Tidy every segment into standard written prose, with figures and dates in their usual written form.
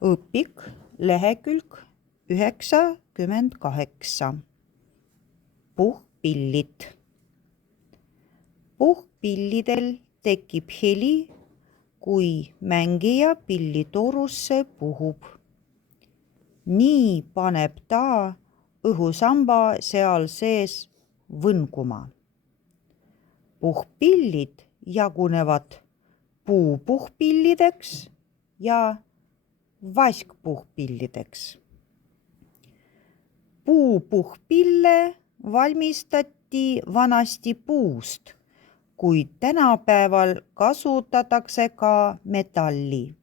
õpik, lehekülg 98. Puhkpillid. Puhkpillidel tekib heli, kui mängija pillitorusse puhub. Nii paneb ta õhusamba seal sees võnkuma. Puhkpillid jagunevad puupuhkpillideks ja vaskpuhkpillideks. Puupuhkpille valmistati vanasti puust, kuid tänapäeval kasutatakse ka metalli,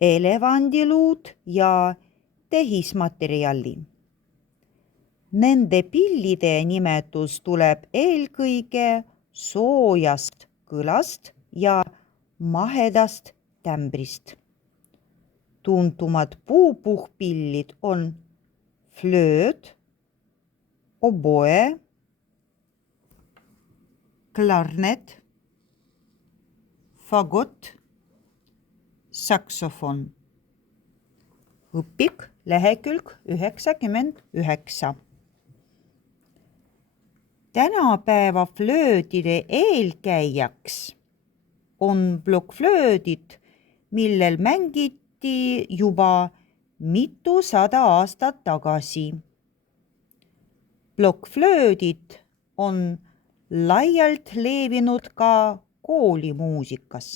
elevandiluud ja tehismaterjali. Nende pillide nimetus tuleb eelkõige soojast kõlast ja mahedast tämbrist. Tuntumad puupuhkpillid on flööt, oboe, klarnet, fagott, saksofon. Õpik, lehekülg 99. Tänapäeva flöödide eelkäijaks on plokkflöödid, millel mängiti juba mitusada aastat tagasi. Plokkflöödid on laialt levinud ka koolimuusikas.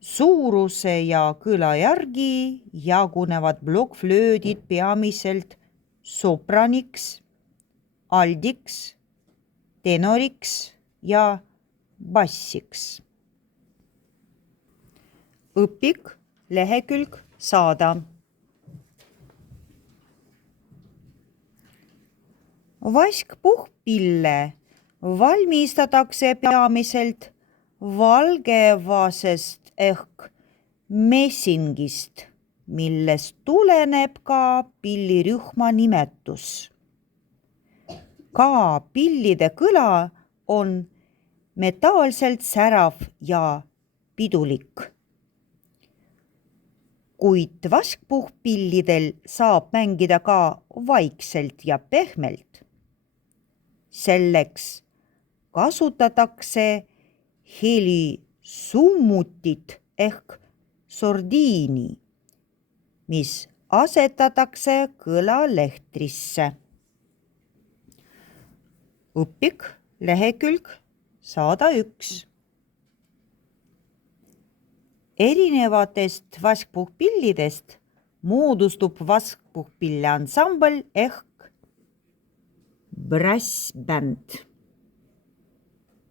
Suuruse ja kõla järgi jagunevad plokkflöödid peamiselt sopraniks, aldiks, tenoriks ja bassiks. Õpik, lehekülg 100. Vaskpuhkpille valmistatakse peamiselt valgevasest ehk messingist, millest tuleneb ka pillirühma nimetus. Ka pillide kõla on metaalselt särav ja pidulik. Kuid vaskpuhkpillidel saab mängida ka vaikselt ja pehmelt. Selleks kasutatakse helisummutit ehk sordiini, mis asetatakse kõlalehtrisse. Õpik, lehekülg 101. Erinevatest vaskpuhkpillidest moodustub vaskpuhkpille ansambel ehk brassbänd.